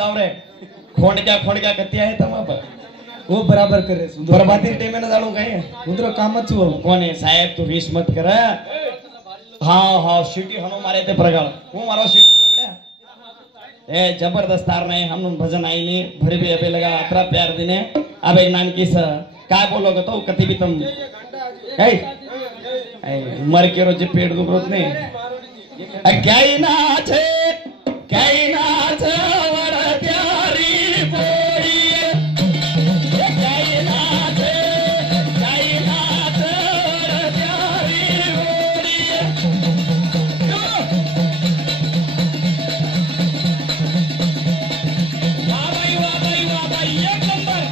जाओ रे खोंड क्या करती है तम अब वो बराबर करे बर्बादी टेम में न जाणू काय उधर काम छु कोने साहेब तू वीस मत कर हाँ सिटी हनो मारे ते प्रगळ हूँ मारो सिटी पकड़ा ए जबरदस्त तार नहीं हम भजन आई नहीं भरे भी अबे लगा अतरा प्यार दिने अब एक नानकी स काय बोलोगे तो कति भी तुम मर के रोज पेट दुखत नहीं क्या ही नाच वड़ प्यारी बोरी क्या ही नाच वड़ प्यारी बोरी वाह भाई एक नंबर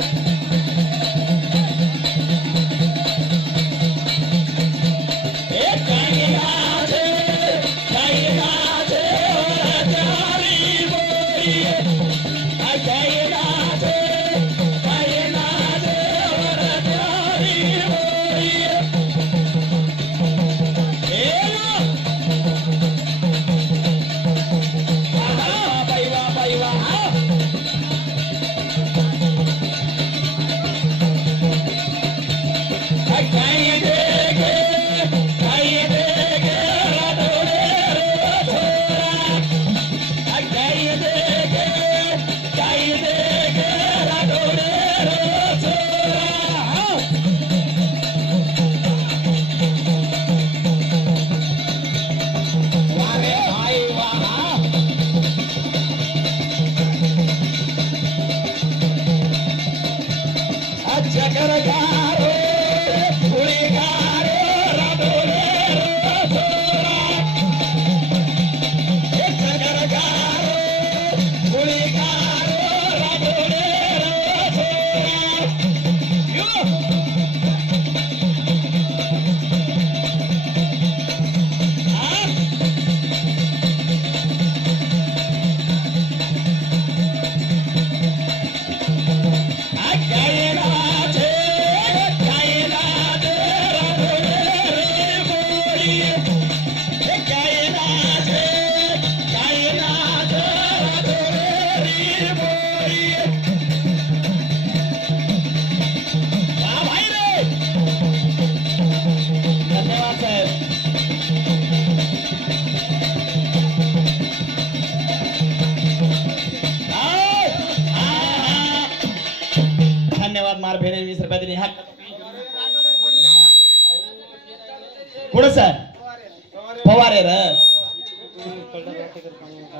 पवारे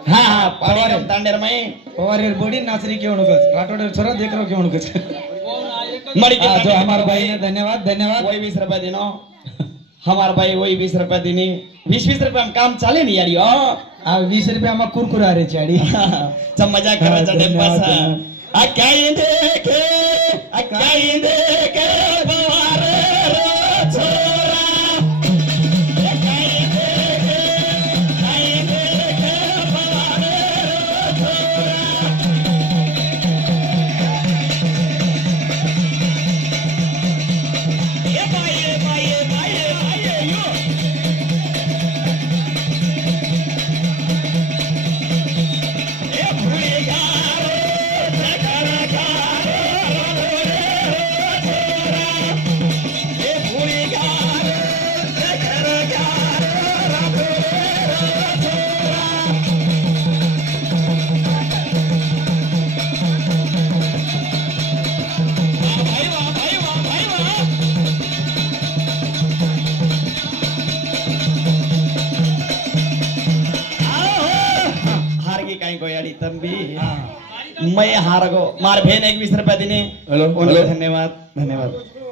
हाँ पवारे तांडेर में पवारे बड़ी नाचरी क्यों नुकस राठौड़ छोरा देख रहा क्यों नुकस मड़ी जो हमारे भाई ने धन्यवाद वही 20 रुपए दिनो हमारे भाई वही 20 रुपए दिनी 20 रुपए हम काम चाले नहीं यारी आ 20 रुपए हम कुरकुरा रे चाड़ी सब मजाक करा चढ़े पास आ क्या देखे पवारे मैं हारगो मार भेन 21 रुपया दिने धन्यवाद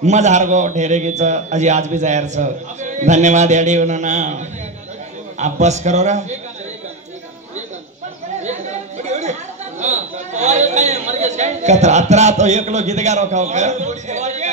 मज हारगो ढेरे के अजी आज भी जायर छ धन्यवाद याडी उन्होंने आप बस करो रा कतरा तो एक लोग गीत गा रखा